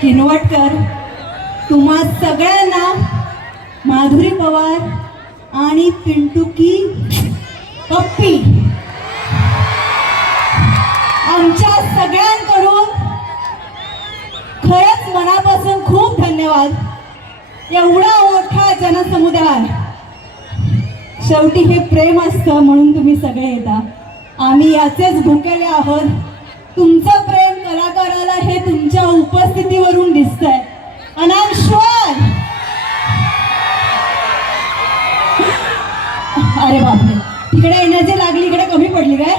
किनवटकर, तुम्हा सगळ्यांना माधुरी पवार आणि पिंटुकी पप्पी आमच्या सगळ्यांकडून खरंच मनापासून खूप धन्यवाद. एवढा मोठा जनसमुदाय, शेवटी हे प्रेम असतं म्हणून तुम्ही सगळे येता. आम्ही याचेच भुकेले आहोत. तुमचं प्रेम कलाकाराला हे तुमच्या उपस्थितीवरून दिसतंय. And I'm sure. अरे बापरे, तिकडे एनर्जी लागली, इकडे कमी पडली काय?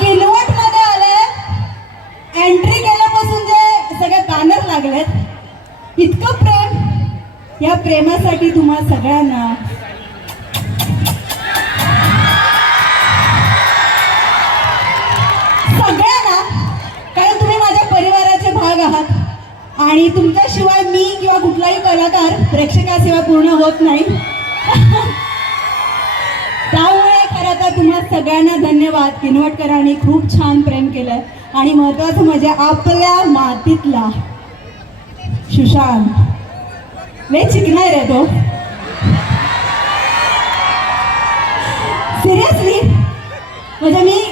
किनवट मध्ये आले, एंट्री केल्यापासून जे सगळे बॅनर लागलेत, इतकं प्रेम. या प्रेमासाठी तुम्हा सगळ्यांना कारण तुम्ही माझ्या परिवाराचे भाग आहात आणि तुमच्याशिवाय मी किंवा कुठलाही कलाकार प्रेक्षकाशिवाय पूर्ण होत नाही. त्यामुळे खरं तर तुम्हा सगळ्यांना धन्यवाद. किनवटकरांनी खूप छान प्रेम केलंय आणि महत्वाचं म्हणजे आपल्या मातीतला सुशांत लय चिकनाय रे तो. सिरियसली म्हणजे मी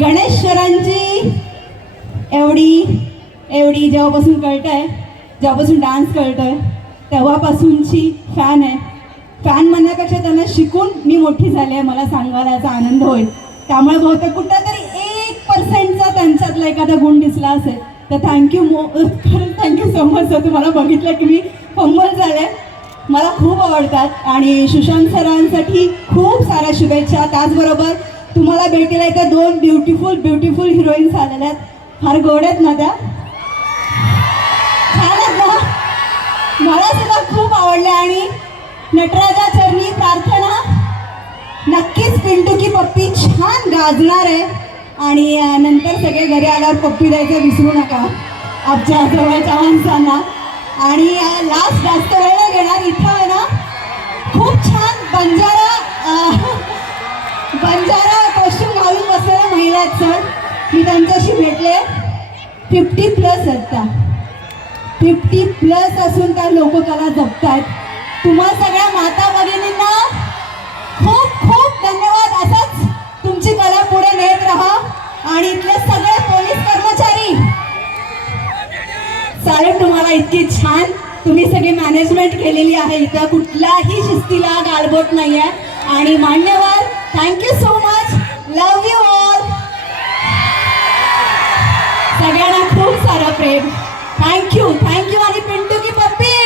गणेश सरांची एवढी जेव्हापासून कळतंय, जेव्हापासून डान्स कळतोय तेव्हापासूनची फॅन आहे. फॅन म्हणण्यापेक्षा त्यांना शिकून मी मोठी झाली आहे, मला सांगायला याचा आनंद होईल. त्यामुळे बहुतेक कुठेतरी 1% त्यांच्यातला एखादा गुण दिसला असेल तर थँक्यू सो मच सर. तुम्हाला बघितलं की मी फंबल झाले. मला खूप आवडतात आणि सुशांत सरांसाठी खूप साऱ्या शुभेच्छा. त्याचबरोबर तुम्हाला भेटीला इथे 2 ब्युटिफुल हिरोईन्स आलेल्या आहेत. फार गोड आहेत ना त्या, छान आहेत ना. मला सुद्धा खूप आवडले आणि नटराजा चरणी प्रार्थना, नक्कीच पिंटुकी पप्पी छान गाजणार आहे. आणि नंतर सगळे घरी आल्यावर पप्पी द्यायचं विसरू नका आमच्या जवळच्या माणसांना. आणि लास्ट जास्त वेळ नाही घेणार, इथं आहे ना खूप छान बंजारा कॉस्ट्यूम घालून बसलेल्या महिला आहेत सर. मी त्यांच्याशी भेटले. 50+ आहेत त्या. 50+ असून त्या लोककला जपतायत. तुम्हा सगळ्या माता भगिनींना खूप खूप धन्यवाद. असंच तुमची कला पुढे नेत राहा. आणि इथले सगळे पोलीस कर्मचारी सॅल्यूट तुम्हाला. इतकी छान तुम्ही सगळी मॅनेजमेंट केलेली आहे. इथं कुठल्याही शिस्तीला गालबोट नाही आहे. आणि मान्यवर, thank you so much. Love you all. सगळ्यांना खूप सारं प्रेम. थँक्यू. आणि पिंटुकी पप्पी,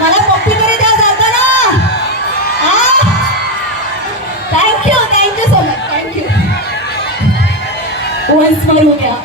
मला पप्पी तरी द्या जाताना. Thank you so much. Thank you. Once more हो गया.